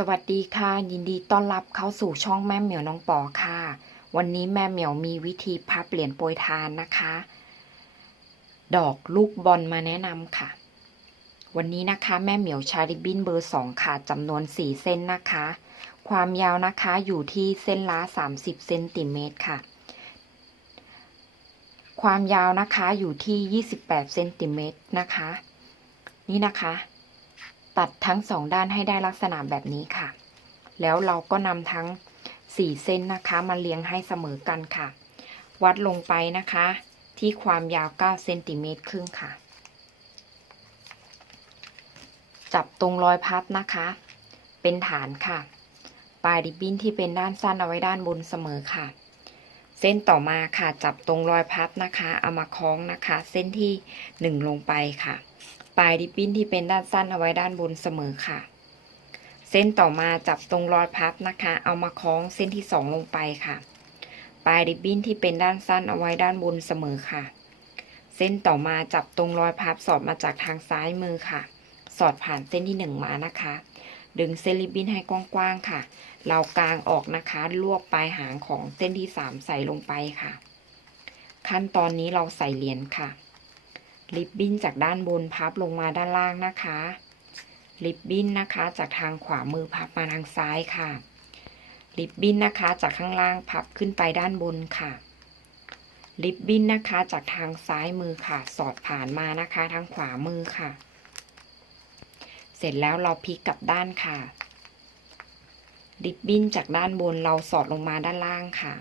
สวัสดีค่ะ ยินดีต้อนรับเข้าสู่ช่องแม่เหมียวน้องปอค่ะ วันนี้แม่เหมียวมีวิธีพับเหรียญโปรยทานนะคะ ดอกลูกบอลมาแนะนำค่ะ วันนี้นะคะ แม่เหมียวใช้ริบบิ้นเบอร์2ค่ะจำนวน4เส้นนะคะ ความยาวนะคะอยู่ที่เส้นละ30เซนติเมตรค่ะ ความยาวนะคะอยู่ที่28เซนติเมตรนะคะ นี่นะคะ ตัดทั้งสองด้านให้ได้ลักษณะแบบนี้ค่ะ แล้วเราก็นำทั้ง4เส้นนะคะมาเรียงให้เสมอกันค่ะ วัดลงไปนะคะ ที่ความยาว9เซนติเมตรครึ่งค่ะ จับตรงรอยพับนะคะ เป็นฐานค่ะ ปลายริบบิ้นที่เป็นด้านสั้นเอาไว้ด้านบนเสมอค่ะ เส้นต่อมาค่ะ จับตรงรอยพับนะคะ เอามาคล้องนะคะ เส้นที่ 1 ลงไปค่ะ ปลายริบบิ้นที่เป็นด้านสั้นเอาไว้ด้านบนเสมอค่ะ เส้นต่อมาจับตรงรอยพับนะคะ เอามาคล้องเส้นที่สองลงไปค่ะ ปลายริบบิ้นที่เป็นด้านสั้นเอาไว้ด้านบนเสมอค่ะ เส้นต่อมาจับตรงรอยพับสอดมาจากทางซ้ายมือค่ะ สอดผ่านเส้นที่หนึ่งมานะคะ ดึงเส้นริบบิ้นให้กว้างๆค่ะ เรากางออกนะคะ ลวกปลายหางของเส้นที่สามใส่ลงไปค่ะ ขั้นตอนนี้เราใส่เหรียญค่ะ ริบบิ้นจากด้านบนพับลงมาด้านล่างนะคะ ริบบิ้นนะคะจากทางขวามือพับมาทางซ้ายค่ะ ริบบิ้นนะคะจากข้างล่างพับขึ้นไปด้านบนค่ะ ริบบิ้นนะคะจากทางซ้ายมือค่ะ สอดผ่านมานะคะทางขวามือค่ะ เสร็จแล้วเราพลิกกลับด้านค่ะ ริบบิ้นจากด้านบนเราสอดลงมาด้านล่างค่ะ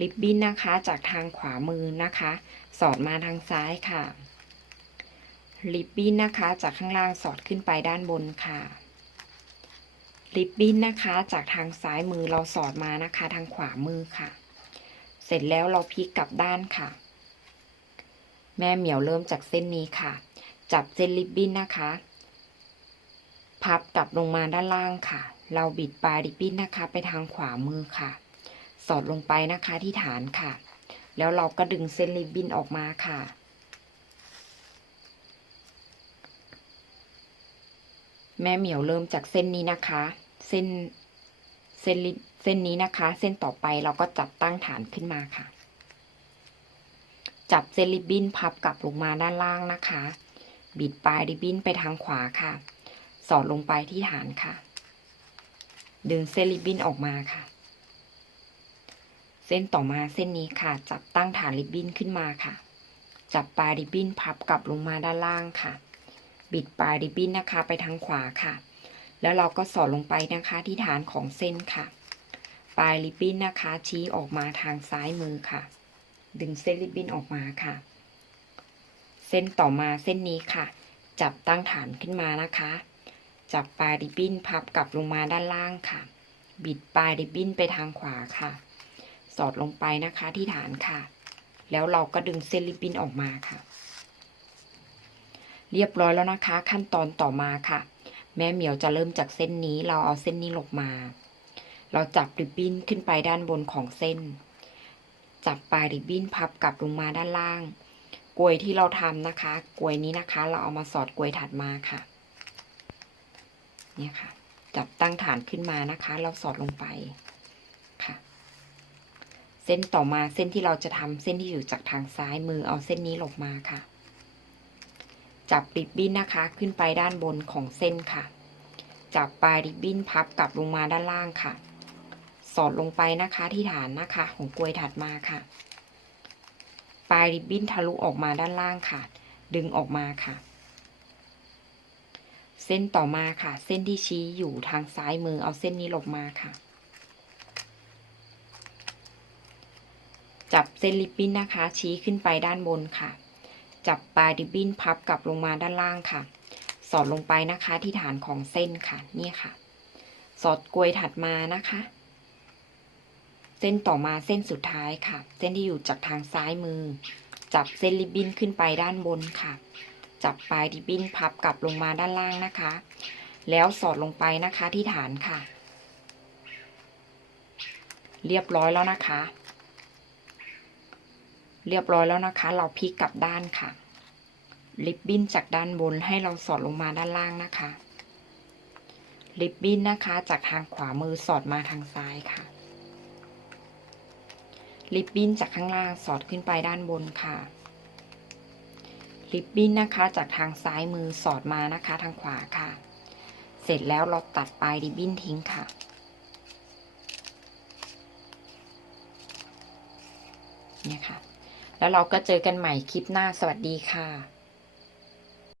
ริบบิ้นนะคะจากทางขวามือนะคะ สอดมาทางซ้ายค่ะ ริบบิ้นนะคะจากข้างล่างสอดขึ้นไปด้านบนค่ะ ริบบิ้นนะคะจากทางซ้ายมือเราสอดมานะคะ ทางขวามือค่ะ เสร็จแล้วเราพลิกกลับด้านค่ะ แม่เหมียวเริ่มจากเส้นนี้ค่ะ จับเส้นริบบิ้นนะคะ พับกลับลงมาด้านล่างค่ะ เราบิดปลายริบบิ้นนะคะ ไปทางขวามือค่ะ สอดลงไปนะคะที่ฐานค่ะ แล้วเราก็ดึงเส้นริบบิ้นออกมาค่ะ แม่เหมียวเริ่มจากเส้นนี้นะคะ เส้นเส้นริบเส้นนี้นะคะ เส้นต่อไปเราก็จับตั้งฐานขึ้นมาค่ะ จับเส้นริบบิ้นพับกลับลงมาด้านล่างนะคะ บิดปลายริบบิ้นไปทางขวาค่ะ สอดลงไปที่ฐานค่ะ ดึงเส้นริบบิ้นออกมาค่ะ เส้นต่อมาเส้นนี้ค่ะ จับตั้งฐานริบบิ้นขึ้นมาค่ะ จับปลายริบบิ้นพับกลับลงมาด้านล่างค่ะ บิดปลายริบบิ้นนะคะไปทางขวาค่ะ แล้วเราก็สอดลงไปนะคะที่ฐานของเส้นค่ะ ปลายริบบิ้นนะคะชี้ออกมาทางซ้ายมือค่ะ ดึงเส้นริบบิ้นออกมาค่ะ เส้นต่อมาเส้นนี้ค่ะ จับตั้งฐานขึ้นมานะคะ จับปลายริบบิ้นพับกลับลงมาด้านล่างค่ะ บิดปลายริบบิ้นไปทางขวาค่ะ สอดลงไปนะคะที่ฐานค่ะ แล้วเราก็ดึงเส้นริบบิ้นออกมาค่ะ เรียบร้อยแล้วนะคะ ขั้นตอนต่อมาค่ะ แม่เหมียวจะเริ่มจากเส้นนี้เราเอาเส้นนี้ลงมา เราจับริบบิ้นขึ้นไปด้านบนของเส้น จับปลายริบบิ้นพับกลับลงมาด้านล่างกลวยที่เราทำนะคะ กลวยนี้นะคะ เราเอามาสอดกลวยถัดมาค่ะ เนี่ยค่ะ จับตั้งฐานขึ้นมานะคะ เราสอดลงไป เส้นต่อมาเส้นที่เราจะทำเส้นที่อยู่จากทางซ้ายมือเอาเส้นนี้ลงมาค่ะ จับริบบิ้นนะคะขึ้นไปด้านบนของเส้นค่ะ จับปลายริบบิ้นพับกลับลงมาด้านล่างค่ะ สอดลงไปนะคะที่ฐานนะคะของกลวยถัดมาค่ะ ปลายริบบิ้นทะลุออกมาด้านล่างค่ะ ดึงออกมาค่ะ เส้นต่อมาค่ะ เส้นที่ชี้อยู่ทางซ้ายมือเอาเส้นนี้ลงมาค่ะ จับเส้นริบบิ้นนะคะ ชี้ขึ้นไปด้านบนค่ะ จับปลายริบบิ้นพับกลับลงมาด้านล่างค่ะ สอดลงไปนะคะที่ฐานของเส้นค่ะ นี่ค่ะ สอดกลวยถัดมานะคะ เส้นต่อมาเส้นสุดท้ายค่ะ เส้นที่อยู่จากทางซ้ายมือ จับเส้นริบบิ้นขึ้นไปด้านบนค่ะ จับปลายริบบิ้นพับกลับลงมาด้านล่างนะคะ แล้วสอดลงไปนะคะที่ฐานค่ะ เรียบร้อยแล้วนะคะ เรียบร้อยแล้วนะคะ เราพลิกกลับด้านค่ะ ริบบิ้นจากด้านบนให้เราสอดลงมาด้านล่างนะคะ ริบบิ้นนะคะ จากทางขวามือสอดมาทางซ้ายค่ะ ริบบิ้นจากข้างล่างสอดขึ้นไปด้านบนค่ะ ริบบิ้นนะคะ จากทางซ้ายมือสอดมานะคะ ทางขวาค่ะ เสร็จแล้วเราตัดปลายริบบิ้นทิ้งค่ะเนี่ยค่ะ แล้วเราก็เจอกันใหม่คลิปหน้าสวัสดีค่ะ